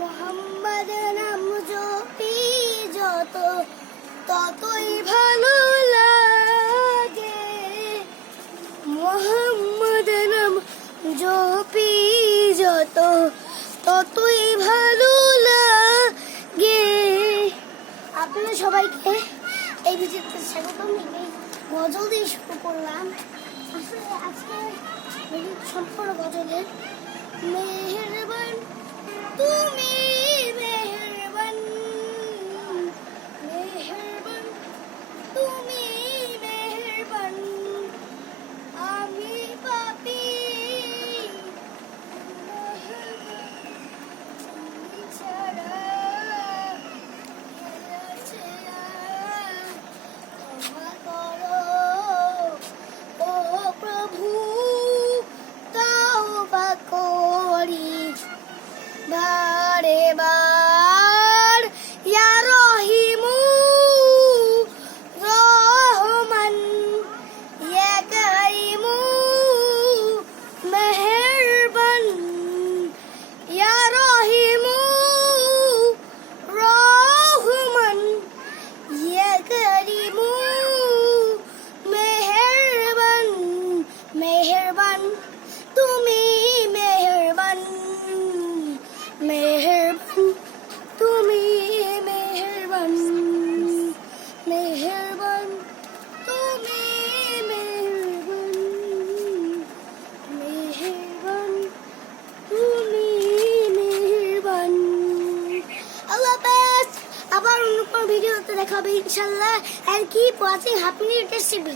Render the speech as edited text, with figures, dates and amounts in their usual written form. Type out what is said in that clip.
মোহাম্মদ নাম জপি যত ততই ভালো লাগে। মোহাম্মদ নাম জপি যত ততই ভালো লাগে। আপনাদের সবাইকে এই ভিডিওতে স্বাগতম। গজল দিয়ে শুরু করলাম। আসলে আজকে সম্পূর্ণ গজলের মেহেরবান তুমি, মেহেরবান মেহেরবান তুমি, মেহেরবান আমি পাপী তুমি ছাড়া ক্ষমা করো ও প্রভু, তওবা করি বারে বার। ইয়া রহিমু রহমান, ইয়া কারিমু মেহেরবান, ইয়া রহিমু রহমান, ইয়া কারিমু মেহেরবান। মেহেরবান তুমি, মেহেরবান মেহেরবান তুমি, মেহেরবান মেহেরবান তুমি, মেহেরবান মেহেরবান তুমি, মেহেরবান। আল্লাহ হাফেজ। আবার অন্য কোনো ভিডিওতে দেখা হবে ইনশাআল্লাহ। আর keep watching happy new year TV.